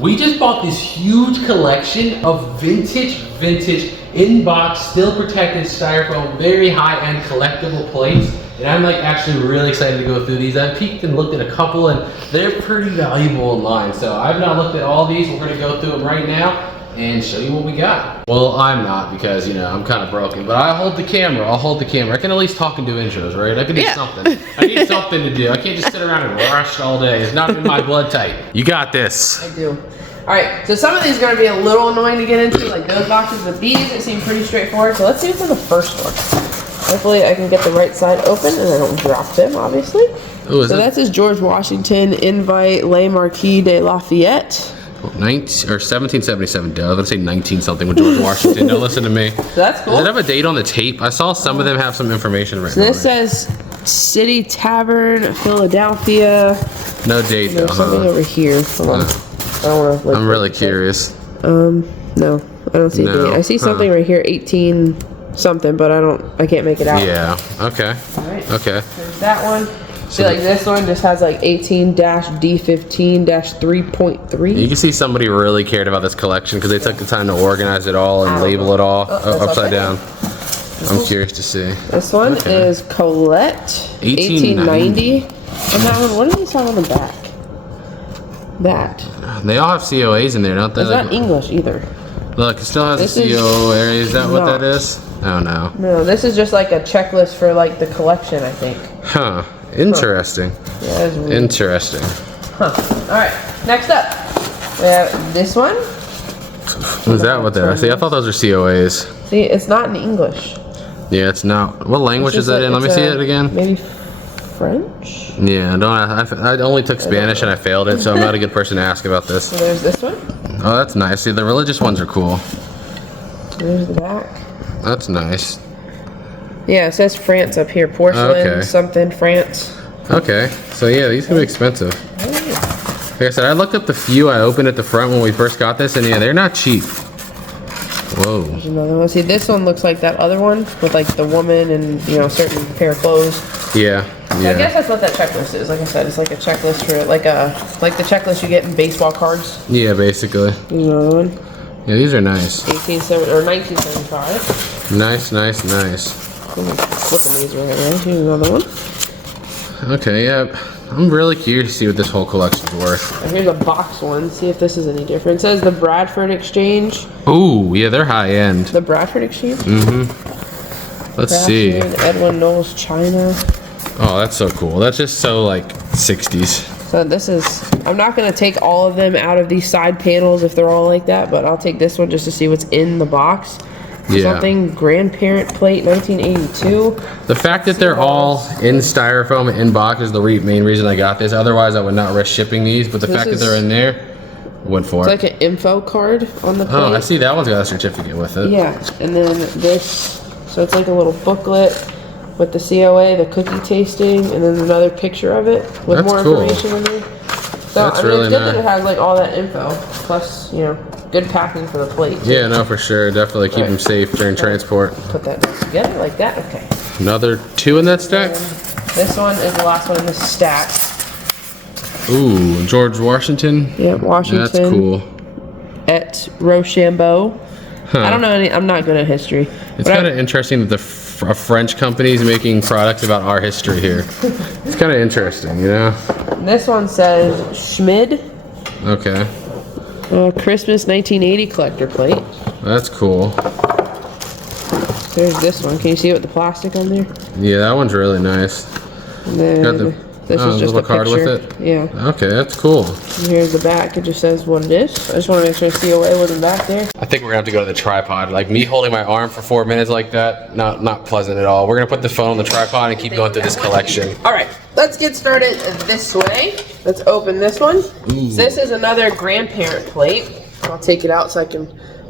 We just bought this huge collection of vintage in-box, still protected styrofoam, very high-end collectible plates. And I'm like actually really excited to go through these. I peeked and looked at a couple and they're pretty valuable online. So I've not looked at all these. We're gonna go through them right now and show you what we got. Well, I'm not because, you know, I'm kind of broken, but I'll hold the camera. I can at least talk and do intros, right? I can do something. I need something to do. I can't just sit around and rush all day. It's not in my blood type. You got this. I do. All right, so some of these are gonna be a little annoying to get into, like those boxes, but these, it seem pretty straightforward. So let's see what's in the first one. Hopefully I can get the right side open and I don't drop them, obviously. Ooh, so that's his George Washington Invite Les Marquis de Lafayette. 1777 Dove. Let's say 19 something with George Washington. Don't listen to me. So that's cool. Does it have a date on the tape? I saw some of them have some information right now. So this says City Tavern, Philadelphia. No date though. There's something over here. Hold on. I don't want to. I'm really curious. No, I don't see a date. I see something right here, 18 something, but I can't make it out. Yeah. Okay. All right. Okay. There's that one. See, like this one just has like 18-D15-3.3. You can see somebody really cared about this collection because they took the time to organize it all and label it all upside down. I'm curious to see. This one is Colette, 1890. And that one, what do these have on the back? That. They all have COAs in there, don't they? It's not English either. Look, it still has a COA. Is that what that is? Oh no. No, this is just like a checklist for like the collection, I think. Huh. Interesting. Yeah, that's weird. Interesting. Huh. Alright, next up. We have this one. Is that what that is? See, I thought those were COAs. See, it's not in English. Yeah, it's not. What language is that in? Let me see it again. Maybe French? Yeah, I only took Spanish and I failed it, so I'm not a good person to ask about this. So there's this one. Oh, that's nice. See, the religious ones are cool. There's the back. That's nice. Yeah, it says France up here. Porcelain, something, France. Okay, so yeah, these can be expensive. Like I said, I looked up the few I opened at the front when we first got this, and yeah, they're not cheap. Whoa. There's another one. See, this one looks like that other one with like the woman and, you know, a certain pair of clothes. Yeah. So I guess that's what that checklist is. Like I said, it's like a checklist for like the checklist you get in baseball cards. Yeah, basically. There's another one. Yeah, these are nice. 1975. Nice. Flipping these right now. Here's another one. Okay, yeah. I'm really curious to see what this whole collection's worth. And here's a box one. See if this is any different. It says the Bradford Exchange. Ooh, yeah, they're high end. The Bradford Exchange? Mm-hmm. Let's see. Edwin Knowles, China. Oh, that's so cool. That's just so like 60s. So this is, I'm not going to take all of them out of these side panels if they're all like that, but I'll take this one just to see what's in the box. Yeah. Something grandparent plate 1982. The fact that they're all in styrofoam and in box is the main reason I got this. Otherwise, I would not risk shipping these. But the fact that they're in there, went for it. It's like an info card on the plate. Oh, I see that one's got a certificate with it. Yeah, and then this, so it's like a little booklet with the COA, the cookie tasting, and then another picture of it with more information in there. So That's really it's good nice. that it has like all that info, plus, you know, good packing for the plate. Yeah, no, for sure. Definitely keep them safe during transport. Put that together like that. Okay. Another 2 in that stack? This one is the last one in the stack. Ooh, George Washington? Yeah, Washington. That's cool. At Rochambeau. Huh. I don't know I'm not good at history. It's kind of interesting that a French company is making products about our history here. It's kind of interesting, you know? This one says Schmid. Okay. Christmas 1980 collector plate. That's cool. There's this one. Can you see it with the plastic on there? Yeah, that one's really nice. And then this is just a card picture. with it? Yeah. Okay, that's cool. And here's the back. It just says what it is. I just want to make sure COA wasn't back there. I think we're gonna have to go to the tripod. Like me holding my arm for 4 minutes like that, not pleasant at all. We're gonna put the phone on the tripod and keep going through this collection. All right, let's get started this way. Let's open this one. So this is another grandparent plate. I'll take it out so I can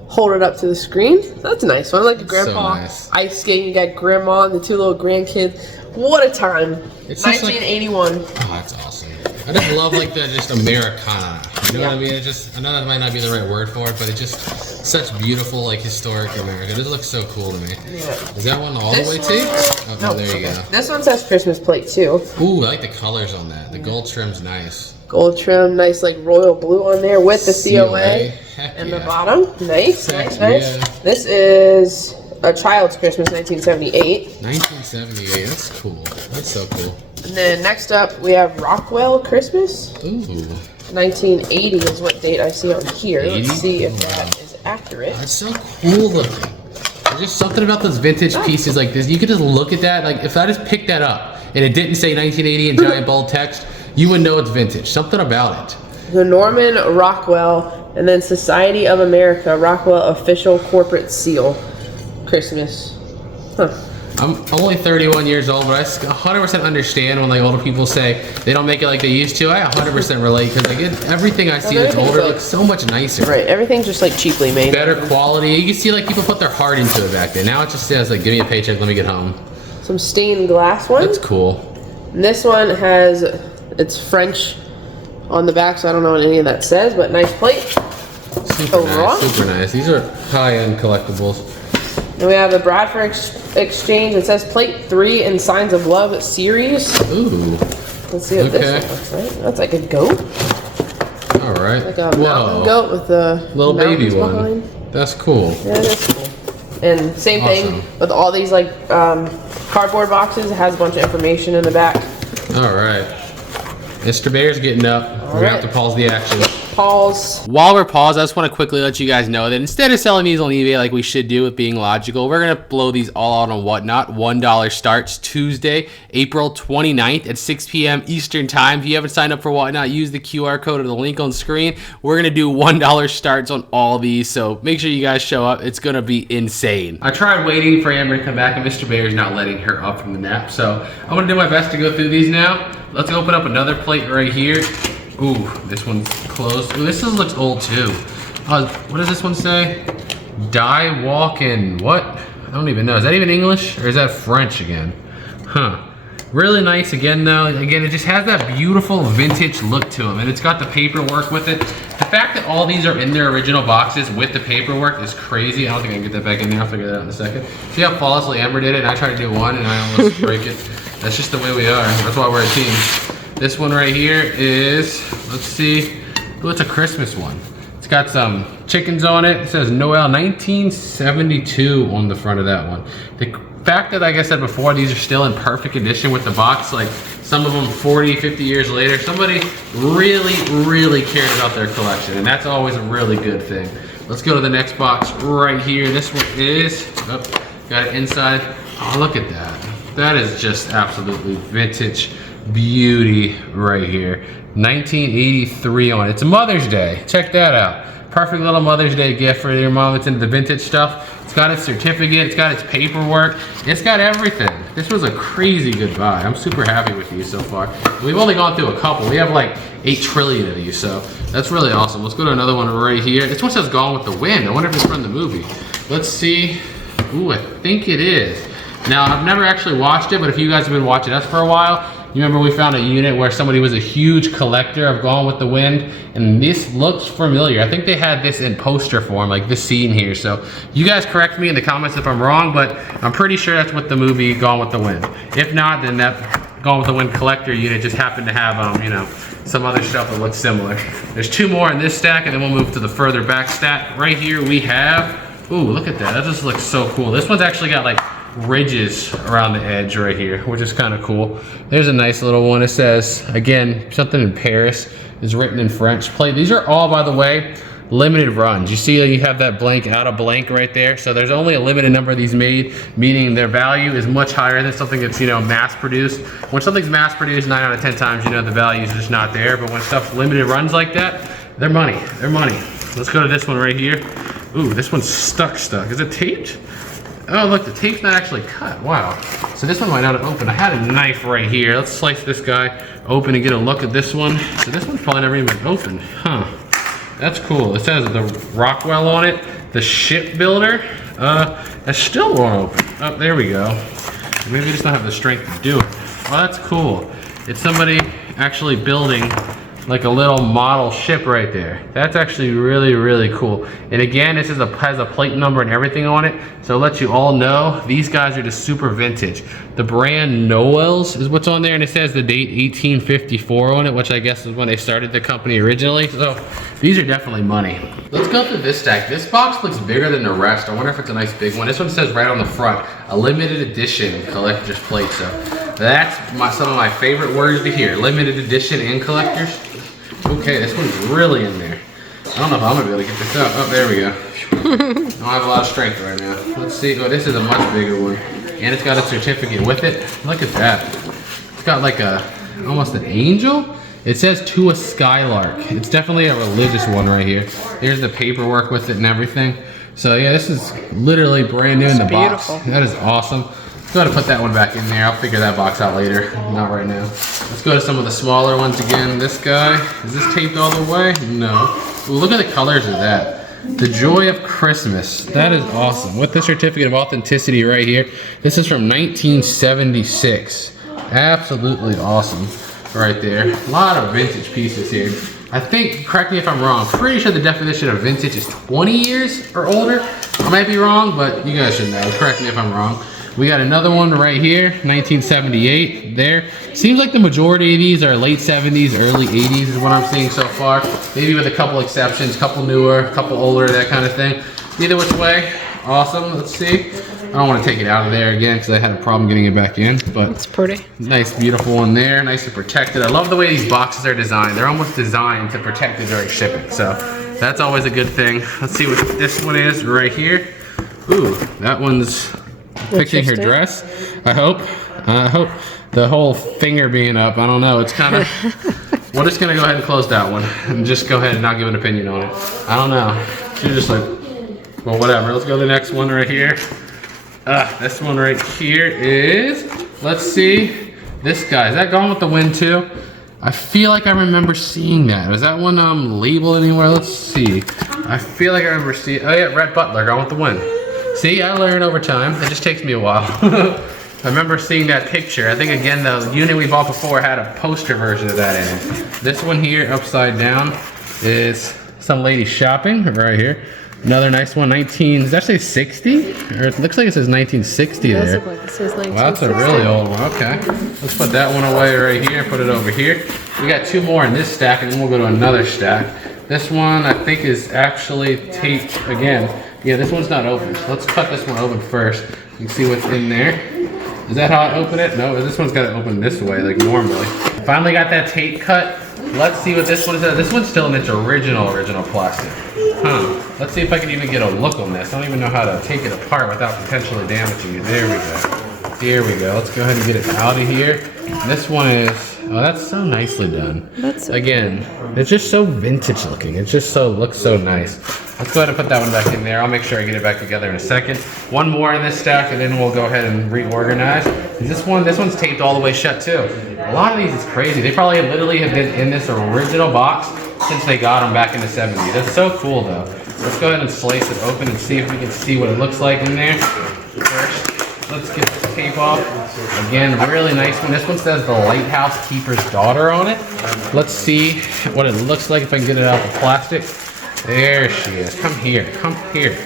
hold it up to the screen. That's a nice one. Like a grandpa ice skating. You got grandma and the 2 little grandkids. What a time. It's 1981. Like, oh, that's awesome. I just love like the just Americana. You know what I mean? It just, I know that might not be the right word for it, but it just such beautiful like historic America. It looks so cool to me. Yeah. Is that one all the way taped? Oh, no, there you go. This one says Christmas plate too. Ooh, I like the colors on that. The gold trim's nice. Gold trim, nice like royal blue on there with the COA in the bottom. Nice, nice. Yeah. This is A Child's Christmas, 1978. 1978, that's cool. That's so cool. And then next up, we have Rockwell Christmas. Ooh. 1980 is what date I see on here. 80? Let's see if that is accurate. That's so cool looking. There's just something about those vintage pieces like this. You could just look at that. Like if I just picked that up and it didn't say 1980 in giant bold text, you would know it's vintage. Something about it. The Norman Rockwell, and then Society of America Rockwell official corporate seal. Christmas. Huh. I'm only 31 years old, but I 100% understand when like older people say they don't make it like they used to. I 100% relate because like everything I see that's older looks so much nicer. Right, everything's just like cheaply made. Better quality. You can see like people put their heart into it back then. Now it just says like, give me a paycheck, let me get home. Some stained glass ones. That's cool. And this one has, it's French on the back, so I don't know what any of that says, but nice plate. Super nice, super nice. These are high-end collectibles. And we have the Bradford Exchange. It says Plate 3 in Signs of Love series. Ooh. Let's see what this one looks like. That's like a goat. All right. Like a mountain goat with the little baby one. Behind. That's cool. Yeah, that's cool. And same thing with all these like cardboard boxes. It has a bunch of information in the back. All right. Mr. Bear's getting up. We're gonna have to pause the action. Pause. While we're paused, I just want to quickly let you guys know that instead of selling these on eBay like we should do with being logical, we're going to blow these all out on Whatnot. $1 starts Tuesday, April 29th at 6 p.m. Eastern Time. If you haven't signed up for Whatnot, use the QR code or the link on screen. We're going to do $1 starts on all these, so make sure you guys show up. It's going to be insane. I tried waiting for Amber to come back, and Mr. Bear's not letting her up from the nap, so I'm going to do my best to go through these now. Let's open up another plate right here. Ooh, this one's closed. Ooh, this looks old too. What does this one say? Die walking. What? I don't even know. Is that even English or is that French again? Huh. Really nice again though. Again, it just has that beautiful vintage look to them, and it's got the paperwork with it. The fact that all these are in their original boxes with the paperwork is crazy. I don't think I can get that back in there. I'll figure that out in a second. See how flawlessly Amber did it? And I tried to do one and I almost break it. That's just the way we are. That's why we're a team. This one right here is, let's see, oh, it's a Christmas one. It's got some chickens on it. It says Noel 1972 on the front of that one. The fact that, like I said before, these are still in perfect condition with the box, like some of them 40, 50 years later, somebody really, really cared about their collection, and that's always a really good thing. Let's go to the next box right here. This one is, oh, got it inside. Oh, look at that. That is just absolutely vintage beauty right here. 1983 on it. It's Mother's Day. Check that out. Perfect little Mother's Day gift for your mom that's into the vintage stuff. It's got its certificate. It's got its paperwork. It's got everything. This was a crazy good buy. I'm super happy with these so far. We've only gone through a couple. We have like 8 trillion of these, so that's really awesome. Let's go to another one right here. This one says Gone with the Wind. I wonder if it's from the movie. Let's see. Ooh, I think it is. Now, I've never actually watched it, but if you guys have been watching us for a while, you remember we found a unit where somebody was a huge collector of Gone with the Wind, and this looks familiar. I think they had this in poster form, like this scene here. So you guys correct me in the comments if I'm wrong, but I'm pretty sure that's what the movie Gone with the Wind. If not, then that Gone with the Wind collector unit just happened to have, you know, some other stuff that looks similar. There's 2 more in this stack, and then we'll move to the further back stack. Right here we have, ooh, look at that. That just looks so cool. This one's actually got like ridges around the edge right here, which is kind of cool. There's a nice little one. It says, again, something in Paris is written in French. Plate. These are all, by the way, limited runs. You see you have that blank out of blank right there. So there's only a limited number of these made, meaning their value is much higher than something that's, you know, mass produced. When something's mass produced 9 out of 10 times, you know, the value is just not there. But when stuff's limited runs like that, they're money. They're money. Let's go to this one right here. Ooh, this one's stuck. Is it taped? Oh, look, the tape's not actually cut. Wow. So this one might not have opened. I had a knife right here. Let's slice this guy open and get a look at this one. So this one's probably never even been opened. Huh. That's cool. It says the Rockwell on it. The shipbuilder. That's still won't open. Oh, there we go. Maybe I just don't have the strength to do it. Oh, that's cool. It's somebody actually building like a little model ship right there. That's actually really, really cool. And again, this is has a plate number and everything on it, so it lets you all know these guys are just super vintage. The brand Noel's is what's on there, and it says the date 1854 on it, which I guess is when they started the company originally. So these are definitely money. Let's go through this stack. This box looks bigger than the rest. I wonder if it's a nice big one. This one says right on the front, a limited edition collector's plate. So that's some of my favorite words to hear, limited edition and collectors. Okay, this one's really in there. I don't know if I'm gonna be able to get this out. Oh, there we go. I don't have a lot of strength right now. Let's see. Oh, this is a much bigger one. And it's got a certificate with it. Look at that. It's got like almost an angel. It says to a skylark. It's definitely a religious one right here. Here's the paperwork with it and everything. So yeah, this is literally brand new in the box. That is awesome. Go to put that one back in there. I'll figure that box out later, not right now. Let's go to some of the smaller ones again. This guy, is this taped all the way? No. Ooh, look at the colors of that. The Joy of Christmas. That is awesome. With the certificate of authenticity right here. This is from 1976. Absolutely awesome right there. A lot of vintage pieces here. I think, correct me if I'm wrong, pretty sure the definition of vintage is 20 years or older. I might be wrong, but you guys should know. Correct me if I'm wrong. We got another one right here, 1978 there. Seems like the majority of these are late 70s, early 80s is what I'm seeing so far. Maybe with a couple exceptions, couple newer, couple older, that kind of thing. Either which way, awesome, let's see. I don't want to take it out of there again because I had a problem getting it back in, but it's pretty. Nice, beautiful one there, nice and protected. I love the way these boxes are designed. They're almost designed to protect it during shipping, so that's always a good thing. Let's see what this one is right here. Ooh, that one's fixing her dress, I hope. The whole finger being up, I don't know, it's kind of, we're just gonna go ahead and close that one and just go ahead and not give an opinion on it. I don't know, she's just like, well, whatever. Let's go to the next one right here. This one right here is, let's see, this guy, is that Gone with the Wind too? I feel like I remember seeing that. Is that one labeled anywhere? Let's see. I feel like I remember seeing, oh yeah, Rhett Butler, Gone with the Wind. See, I learn over time. It just takes me a while. I remember seeing that picture. I think again, the unit we bought before had a poster version of that in it. This one here, upside down, is some lady shopping right here. Another nice one, does that say 60? Or it looks like it says 1960 there. It does look like it says 1960. Well, that's a really old one, okay. Let's put that one away right here, put it over here. We got two more in this stack and then we'll go to another stack. This one I think is actually taped again. Yeah, this one's not open. So let's cut this one open first. You can see what's in there. Is that how I open it? No, this one's got to open this way like normally. Finally got that tape cut. Let's see what this one is. This one's still in its original plastic. Huh. Let's see if I can even get a look on this. I don't even know how to take it apart without potentially damaging it. There we go. Here we go. Let's go ahead and get it out of here. This one is, oh, that's so nicely done. That's so again, it's just so vintage looking. It just looks so nice. Let's go ahead and put that one back in there. I'll make sure I get it back together in a second. One more in this stack and then we'll go ahead and reorganize. This one's taped all the way shut too. A lot of these is crazy. They probably literally have been in this original box since they got them back in the 70s. That's so cool though. Let's go ahead and slice it open and see if we can see what it looks like in there. First, let's get this tape off. Again, really nice one. This one says the Lighthouse Keeper's Daughter on it. Let's see what it looks like if I can get it out of the plastic. There she is. Come here. Come here.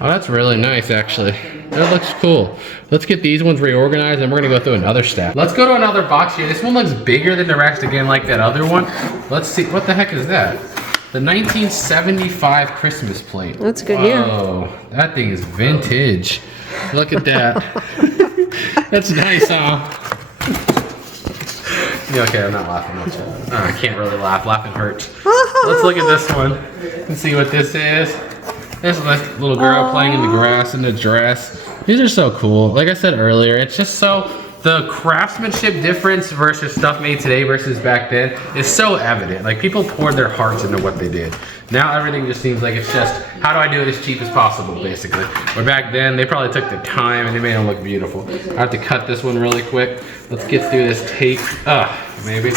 Oh, that's really nice, actually. That looks cool. Let's get these ones reorganized, and we're gonna go through another stack. Let's go to another box here. This one looks bigger than the rest, again, like that other one. Let's see. What the heck is that? The 1975 Christmas plate. That's good here. Oh, that thing is vintage. Look at that. That's nice, huh? Yeah, okay, I'm not laughing much. I can't really laugh. Laughing hurts. Let's look at this one and see what this is. This is this little girl playing in the grass in a dress. These are so cool. Like I said earlier, it's just so, the craftsmanship difference versus stuff made today versus back then is so evident. Like people poured their hearts into what they did. Now everything just seems like it's just, how do I do it as cheap as possible, basically. Where back then, they probably took the time and they made them look beautiful. I have to cut this one really quick. Let's get through this tape. Maybe.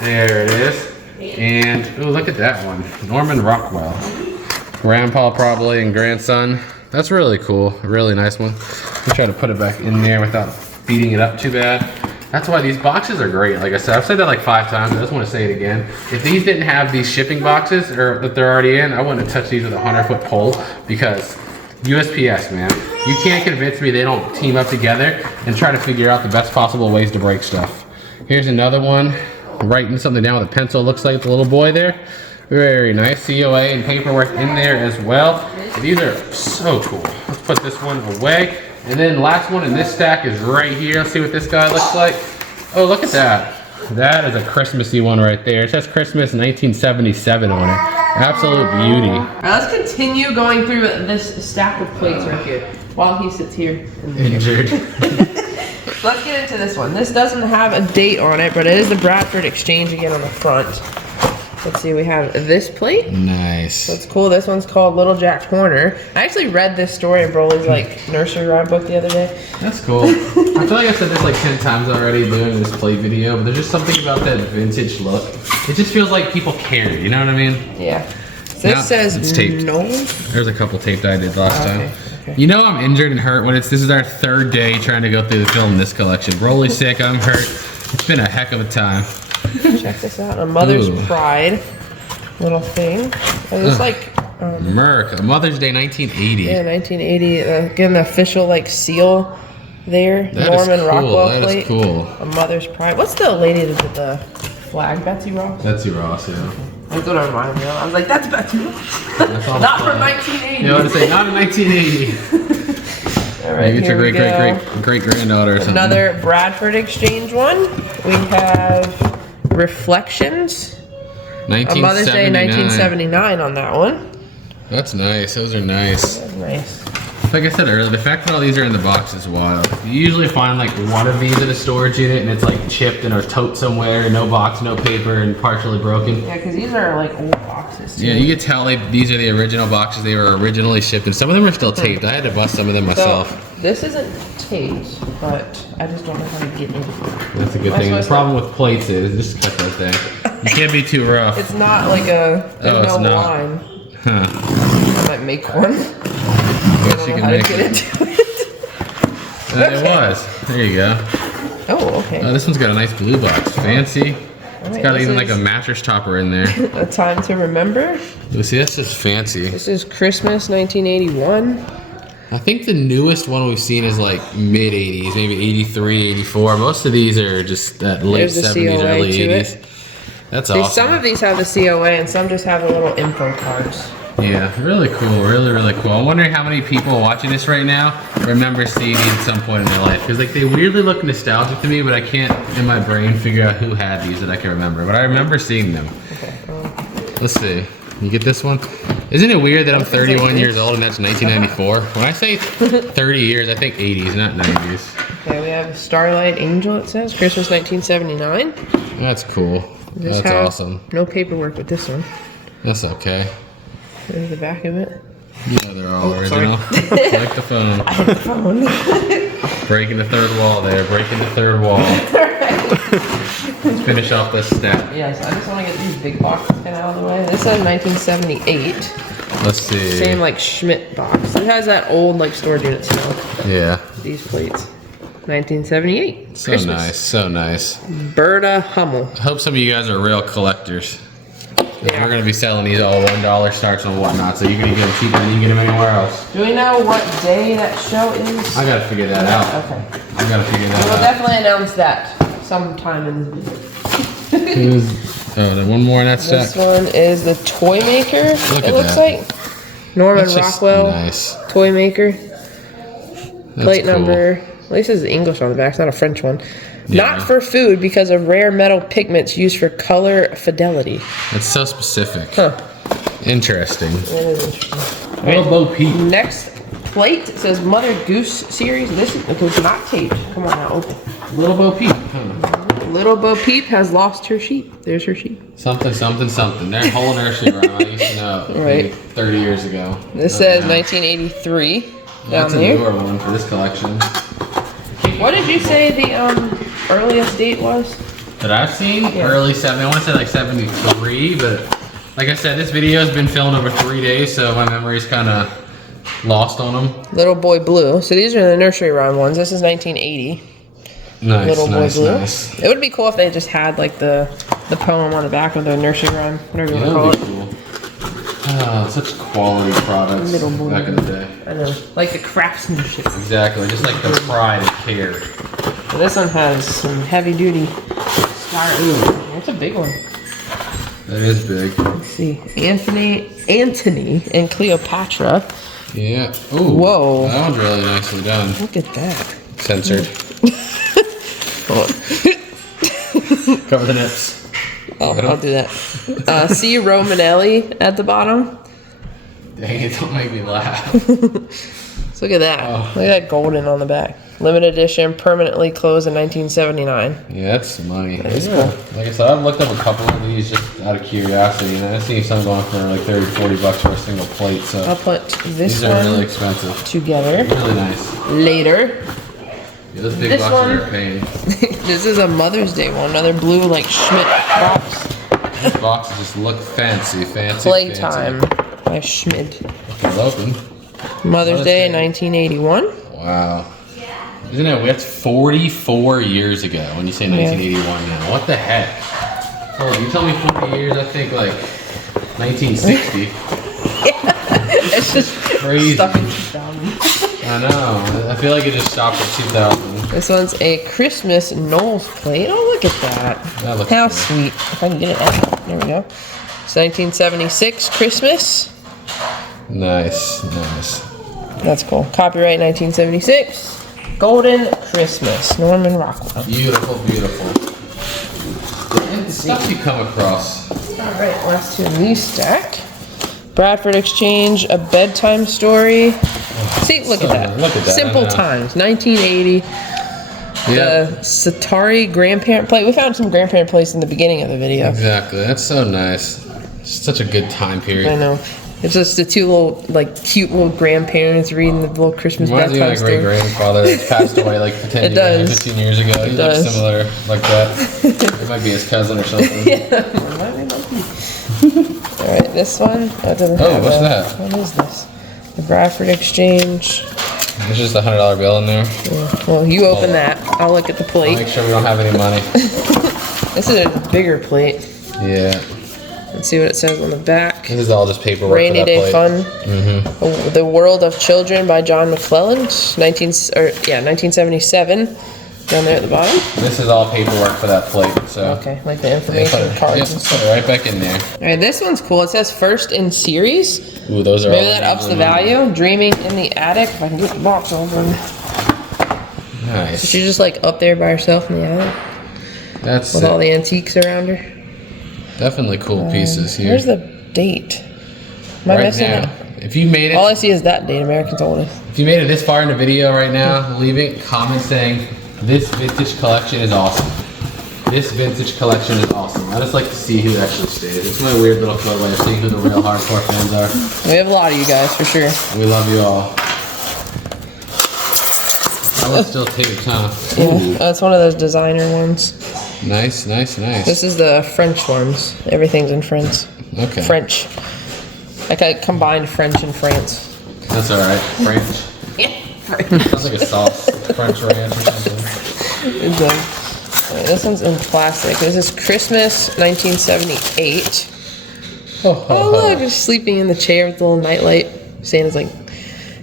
There it is. And, oh, look at that one. Norman Rockwell. Grandpa probably and grandson. That's really cool. A really nice one. Let me try to put it back in there without beating it up too bad. That's why these boxes are great. Like I said, I've said that like 5 times. I just want to say it again. If these didn't have these shipping boxes or that they're already in, I wouldn't have touched these with a 100-foot pole because USPS, man. You can't convince me they don't team up together and try to figure out the best possible ways to break stuff. Here's another one. Writing something down with a pencil. Looks like the little boy there. Very nice. COA and paperwork in there as well. These are so cool. Let's put this one away. And then last one in this stack is right here. Let's see what this guy looks like. Oh, look at that. That is a Christmassy one right there. It says Christmas 1977 on it. Absolute beauty. All right, let's continue going through this stack of plates right here while he sits here. Injured. Let's get into this one. This doesn't have a date on it, but it is the Bradford Exchange again on the front. Let's see, we have this plate. Nice. That's cool. This one's called Little Jack Horner. I actually read this story in Broly's like nursery rhyme book the other day. That's cool. I feel like I've said this like 10 times already doing this plate video, but there's just something about that vintage look. It just feels like people care, you know what I mean? Yeah. So this says it's taped. no. There's a couple taped I did last time. Okay. You know I'm injured and hurt when this is our 3rd day trying to gothrough the film in this collection. Broly's sick, I'm hurt. It's been a heck of a time. Check this out. A Mother's Pride little thing. And it's like Merc, Mother's Day 1980. Yeah, 1980. Again, the official like seal there. That Norman is cool. Rockwell That plate. is cool. A Mother's Pride. What's the lady that did the flag? Betsy Ross? Betsy Ross, yeah. That's what I reminded me of. I was like, that's Betsy Ross. Not from 1980. You know what to say? Not in 1980. All right, you get your great granddaughter or something. Another Bradford Exchange one. We have Reflections. A Mother's Day 1979 on that one. That's nice. Those are nice. That's nice. Like I said earlier, the fact that all these are in the box is wild. You usually find like one of these in a storage unit and it's like chipped in a tote somewhere, no box, no paper, and partially broken. Yeah, because these are like old boxes too. Yeah, you can tell these are the original boxes. They were originally shipped, and some of them are still taped. I had to bust some of them myself. So, this isn't taped, but I just don't know how to get in. That's a good thing. The problem with plates is just cut that thing. You can't be too rough. It's not like a there's no line. Huh. I might make one. I Guess you can make get it. into it. It was. There you go. Oh, okay. Oh, this one's got a nice blue box. Fancy. Right, It's got even like a mattress topper in there. A Time to Remember. You see, that's just fancy. This is Christmas 1981. I think the newest one we've seen is like mid 80s, maybe 83, 84. Most of these are just that late 70s, COA early to 80s. it. That's See, awesome. some of these have the COA and some just have the little info cards. Yeah, really cool, really cool. I'm wondering how many people watching this right now remember seeing these at some point in their life. Because like they weirdly look nostalgic to me, but I can't in my brain figure out who had these that I can remember. But I remember seeing them. Okay. Let's see. You get this one? Isn't it weird that I'm 31 years old and that's 1994? When I say 30 years, I think 80s, not 90s. Okay, we have Starlight Angel, it says. Christmas 1979. That's cool. That's awesome. No paperwork with this one. That's okay. There's the back of it. Yeah, they're all original. Like the phone. I hit the phone. Breaking the third wall there. Breaking the third wall. Let's finish off this step. Yes, I just want to get these big boxes kind of out of the way. This says 1978. Let's see. Same like Schmidt box. It has that old like storage unit smell. Yeah. These plates. 1978. So Christmas. nice. So nice. Berta Hummel. I hope some of you guys are real collectors. Yeah. We're going to be selling these all $1 starts and whatnot, so you're going to get them cheaper than you can get them anywhere else. Do we know what day that show is? I got to figure that out. Okay. I got to figure that We'll out. definitely announce that sometime in this video. Oh, then one more in that This stack. one is the Toy Maker. Look it at looks that. like Norman That's just Rockwell nice. Toy Maker. That's Plate cool. number. At least it's English on the back. It's not a French one. Yeah. Not for food because of rare metal pigments used for color fidelity. It's so specific. Huh. Interesting. That is interesting. Little Bo Peep. Next plate says Mother Goose series. This is not taped. Come on now, open. Little Bo Peep. Huh. Little Bo Peep has lost her sheep. There's her sheep. Something. Their whole nursery rhyme I used to know Right. maybe 30 years ago. This says 1983 down That's a there. newer one for this collection. What did you say the earliest date was? That I've seen? Yeah. Early 70s. I want to say like 73, but like I said, this video has been filmed over 3 days, so my memory's kind of lost on them. Little Boy Blue. So these are the nursery rhyme ones. This is 1980. Nice, Little Boy nice, Blue. nice. It would be cool if they just had like the poem on the back of the nursery rhyme, whatever you Yeah, want to that call would it. be cool. Such quality products Little Boy back in the day. I know, like the craftsmanship. Exactly, just like the pride and care. So this one has some heavy duty styrofoam. It's a big one. That is big. Let's see, Antony and Cleopatra. Yeah. Ooh. Whoa. That one's really nicely done. Look at that. Censored. Cover the nips. I'll do that. C. Romanelli at the bottom. Dang it, don't make me laugh. So look at that. Oh. Look at that golden on the back. Limited edition, permanently closed in 1979. Yeah, that's some money. That is Yeah. cool. Like I said, I've looked up a couple of these just out of curiosity, and I've seen some going for like 30, 40 bucks for a single plate, so I'll put this these are really one expensive. together Really nice. later. Yeah, those big This boxes one- are a pain. This is a Mother's Day one. Another blue like Schmidt box. These boxes just look fancy. Playtime by Schmidt. Okay, open. Mother's Day, Day. 1981. Wow. Isn't it? That's 44 years ago when you say 1981 now. What the heck? Oh, you tell me 40 years, I think like 1960. It's just Crazy. stuck in 2000. I know. I feel like it just stopped at 2000. This one's a Christmas Knowles plate. Oh, look at that. That looks How cool. sweet. If I can get it out. There we go. It's 1976 Christmas. Nice, nice. That's cool. Copyright 1976. Golden Christmas. Norman Rockwell. Beautiful, beautiful. And stuff you come across. Alright, last two in these stack. Bradford Exchange, A Bedtime Story. See, look so at that. look at that, Simple I know. Times, 1980. Yeah, The Satari grandparent plate. We found some grandparent plates in the beginning of the video. exactly. That's so nice. Such a good time period. I know. It's just the two little, like, cute little grandparents reading the little Christmas Reminds me of bedtime my great story. grandfather that passed away like 10 It years, does. 15 years ago. He looks does. similar like that. It might be his cousin or something. Alright, this one. That doesn't Oh, have what's a- that? What is this? The Bradford Exchange. There's just a $100 bill in there. Yeah. Well, you open that. I'll look at the I'll plate. make sure we don't have any money. This is a bigger plate. Yeah. Let's see what it says on the back. This is all just paperwork Rainy for that Day plate. Fun. Mm-hmm. The World of Children by John McClelland. 1977. Down there at the bottom. This is all paperwork for that plate. So Okay, like the Yeah, information put it, cards yep, and put stuff. it right back in there. Alright, this one's cool. It says first in series. Ooh, those are Maybe all that ups the usually- value. Dreaming in the Attic. If I can get the box open. Nice. She's just like up there by herself in the attic That's with all the antiques around her. definitely cool pieces here. Where's the date? Am I Right missing now, it? if you made All I it, see is that date. American told us. if you made it this far in the video right now, leave it comment saying this vintage collection is awesome. This vintage collection is awesome. I just like to see who actually stays. It's my weird little code way of seeing who the real hardcore fans are. We have a lot of you guys for sure. We love you all. That one still takes, huh? Yeah, Ooh, that's one of those designer ones. nice, nice, nice. This is the French ones. Everything's in French. Okay. French. Like I combined French and France. That's alright. French. Yeah. Sounds like a sauce. French ranch or something. It does. Alright, this one's in plastic. This is Christmas 1978. Oh look, just sleeping in the chair with the little nightlight. Santa's like,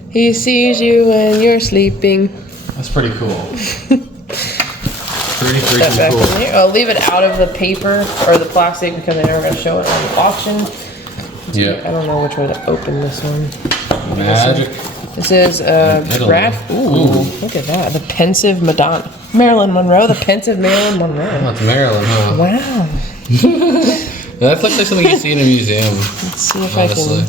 he sees you when you're sleeping. That's pretty cool. Pretty That freaking back cool. in there. I'll leave it out of the paper or the plastic because I never gonna show it on the auction. I Yeah. don't know which way to open this one. Magic. This is Italy. Brad. Ooh, look at that. The pensive Madonna. Marilyn Monroe. The pensive Marilyn Oh, Monroe. it's Maryland, huh? Wow. That looks like something you see in a museum. Let's see if Honestly. I can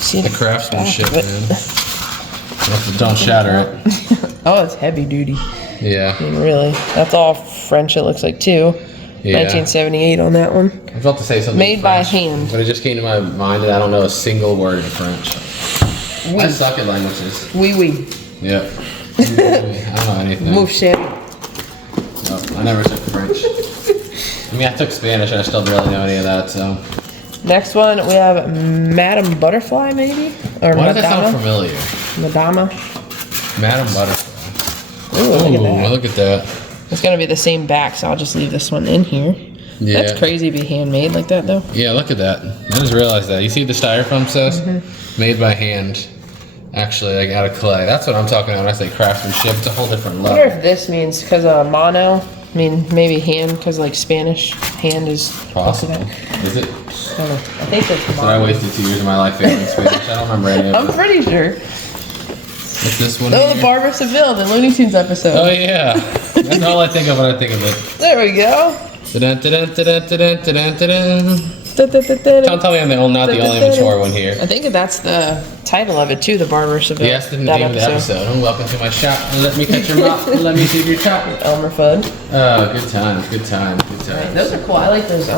see The the craftsmanship, back of man. Don't shatter it. Oh, it's heavy duty. Yeah. I mean, really. That's all French, it looks like, too. Yeah. 1978 on that one. I was about to say something Made in by French, hand. but it just came to my mind that I don't know a single word in French. I suck at languages. Oui, oui. Yep. I don't know anything. Move shit. No, I never took French. I mean, I took Spanish and I still barely know any of that, so. Next one, we have Madame Butterfly, maybe? Or Why does that sound Madama? familiar? Madama. Madam Butterfly. Ooh, look at that. Look at that. It's gonna be the same back, so I'll just leave this one in here. Yeah. That's crazy to be handmade like that, though. Yeah, look at that. I just realized that. You see the styrofoam says? Made by hand. Actually, like out of clay. That's what I'm talking about when I say craftsmanship. It's a whole different I level. wonder if this means because mono. I mean, maybe hand, because like Spanish, hand is Possible. Is it? I don't know. I think that's So I wasted 2 years of my life failing Spanish. I don't remember any of I'm it. pretty sure. What's this one? Oh, the here? Barbara Seville, the Looney Tunes episode. Oh yeah. That's all I think of when I think of it. There we go. Dun, dun, dun, dun, dun, dun, dun, dun. Don't tell me I'm not the only mature one here. I think that's the title of it too, the Barbara Seville. Yes, the name of the episode. Welcome to my shop. Let me cut your mouth. Let me see your chop. Elmer Fudd. Oh, good times, good times, good times. Those are cool. I like those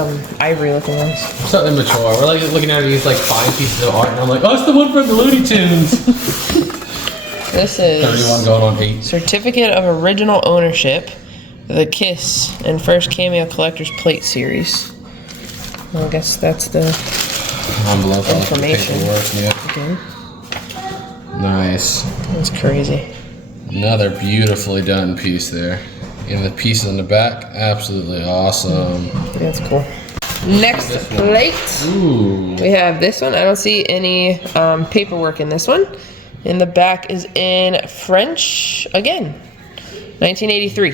ivory looking ones. So immature. We're like looking at these like fine pieces of art, and I'm like, oh, it's the one from the Looney Tunes. This is 31 going on 8. Certificate of Original Ownership, the Kiss and First Cameo Collector's Plate Series. Well, I guess that's the Envelope. information. Yep. Okay. Nice. That's crazy. Another beautifully done piece there. And the pieces on the back, absolutely awesome. That's cool. Next plate, Ooh. we have this one. I don't see any paperwork in this one. And the back is in French again. 1983.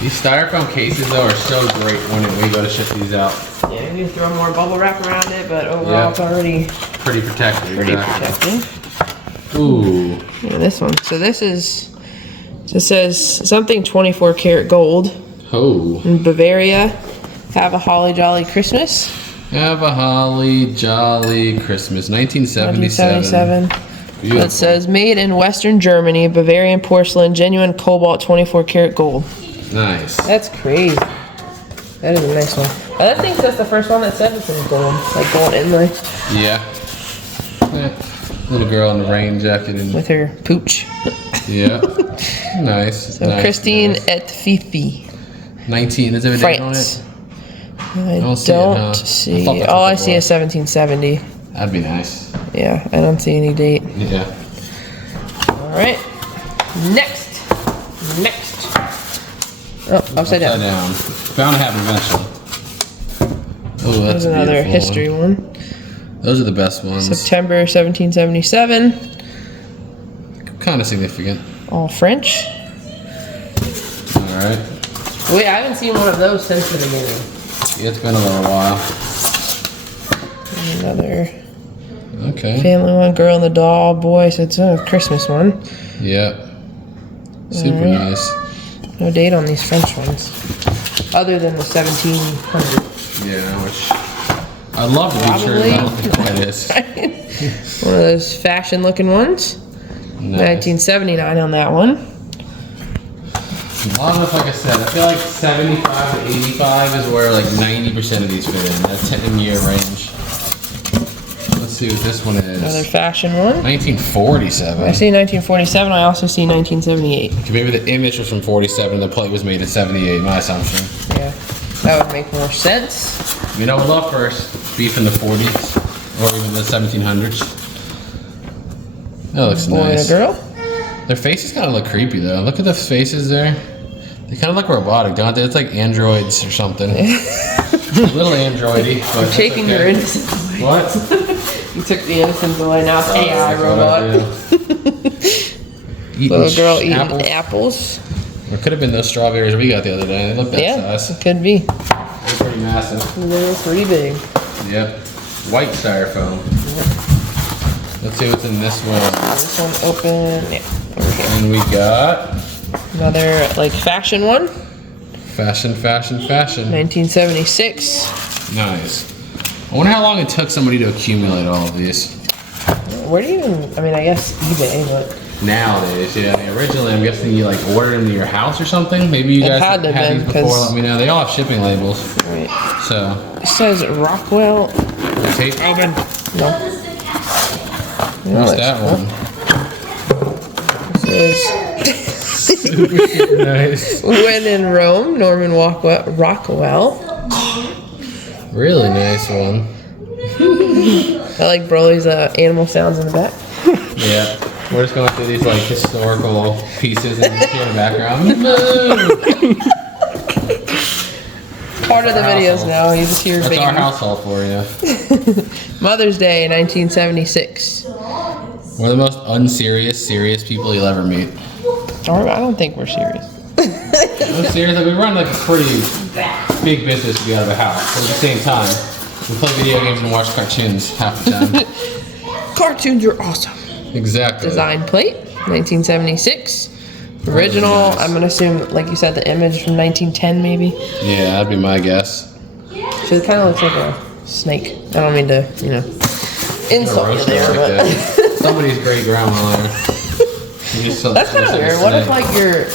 These styrofoam cases though are so great when we go to ship these out. Yeah, you can throw more bubble wrap around it, but overall it's already Pretty protected. pretty exactly. protected. Ooh. Yeah, this one. So this is, it says something 24 karat gold Oh. in Bavaria. Have a holly jolly Christmas. Have a holly jolly Christmas. 1977. 1977. Beautiful. It says made in Western Germany, Bavarian porcelain, genuine cobalt 24 karat gold. Nice. That's crazy. That is a nice one. I think that's the first one that said it's in gold, like gold inlay Yeah. Little girl in the rain jacket and with her pooch. yeah. Nice. So nice, Christine nice. et Fifi, 19. Does it have a date on France. it? I don't see it, huh? I see. thought that's All what I it see was. is 1770. That'd be nice. Yeah, I don't see any date. Yeah. All right. Next. Oh, upside down. Bound to happen eventually. Oh, that's There's another beautiful history one. Those are the best ones. September 1777. Kind of significant. All French. All right. Wait, I haven't seen one of those since the beginning. Yeah, it's been a little while. Another Okay. family one, girl and the doll, boy. So it's a Christmas one. Yeah. Super Alright. nice. No date on these French ones, other than the 1700. Yeah, which I'd love to be sure, but I don't think quite is. One of those fashion-looking ones. Nice. 1979 on that one. Long enough, like I said, I feel like 75 to 85 is where like 90% of these fit in. That 10-year range. Let's see what this one Another is. fashion one. 1947. I see 1947. I also see 1978. Okay, maybe the image was from 47, the plate was made in 78, my assumption. Yeah, that would make more sense. You know what love first? Beef in the 40s, or even the 1700s. That looks Boy nice. and a girl. Their faces kind of look creepy though. Look at the faces there. They kind of look robotic, don't they? It's like androids or something. A little androidy, but that's Taking okay. your innocence away. What? You took the innocence away. Now it's AI That's what robot. I do. Eating Little girl eating apples. apples. Or could have been those strawberries we got the other day. They look that Yeah, size. it could be. They're pretty massive. They're pretty big. Yep. White styrofoam. Let's see what's in this one. This one open. Yeah, over here. And we got Another like fashion one. fashion. 1976. Nice. I wonder how long it took somebody to accumulate all of these. Where do you even? I mean, I guess eBay, but Nowadays, yeah. I mean, originally, I'm guessing you like ordered them to your house or something. Maybe you It guys had to had been, these before. 'cause- Let me know. They all have shipping labels. right. So, It says Rockwell. tape open. No. What's that one? It Super nice. says when in Rome, Norman Rockwell. Really nice one. I like Broly's animal sounds in the back. Yeah. We're just going through these like historical pieces and here in the background. No! part of the videos now. You just hear That's our baby. household for you. Mother's Day, 1976. We're the most unserious, serious people you'll ever meet. I don't think we're serious. I'm serious. We run like a pretty big business to be out of a house. But at the same time, we play video games and watch cartoons half the time. Cartoons are awesome. Exactly. Design plate, 1976. Original, Nice. I'm gonna assume, like you said, the image from 1910 maybe. Yeah, that'd be my guess. So it kind of looks like a snake. I don't mean to, insult you Roast there, like but that. Somebody's great grandma there. that's kind of weird. What if like you're,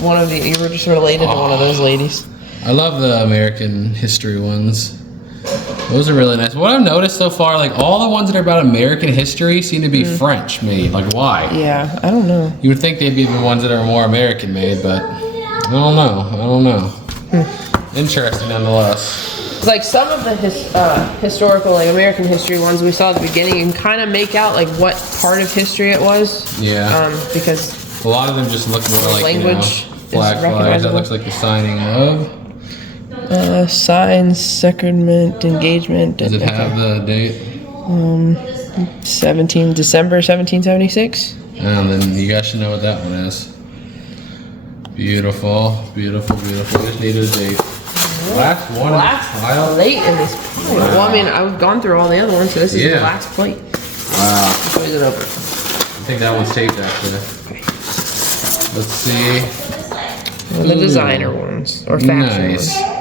one of you were just related to one of those ladies? I love the American history ones. Those are really nice. What I've noticed so far, like all the ones that are about American history seem to be French made. Like why? Yeah, I don't know. You would think they'd be the ones that are more American made, but I don't know. Interesting nonetheless. Like some of the historical, like American history ones we saw at the beginning, you can kind of make out like what part of history it was. Yeah. Because a lot of them just look more like language flag flags. That looks like the signing of. Signs, sacrament, engagement. Does it have the date? 17 December 1776. And then you guys should know what that one is. Beautiful, beautiful, beautiful. Just needed a date. Last one. Late in this plate. Well, I mean, I've gone through all the other ones, so this is the last plate. Wow. Which way is it over? I think that one's taped actually. Let's see. The designer ones or factory Nice. ones.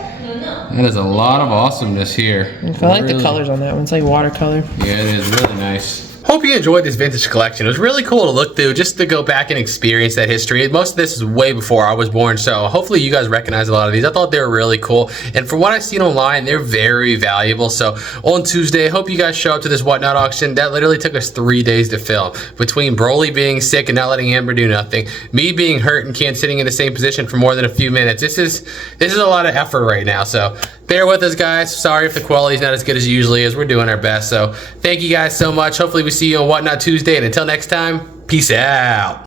That is a lot of awesomeness here. I like the colors on that one. It's like watercolor. Yeah, it is really nice. Hope you enjoyed this vintage collection. It was really cool to look through, just to go back and experience that history. Most of this is way before I was born, so hopefully you guys recognize a lot of these. I thought they were really cool, and from what I've seen online, they're very valuable. So on Tuesday, hope you guys show up to this Whatnot auction. That literally took us 3 days to film. Between Broly being sick and not letting Amber do nothing, me being hurt and can't sitting in the same position for more than a few minutes. This is a lot of effort right now, so bear with us, guys. Sorry if the quality's not as good as it usually is. We're doing our best, so thank you guys so much. Hopefully we see you on Whatnot Tuesday, and until next time, peace out.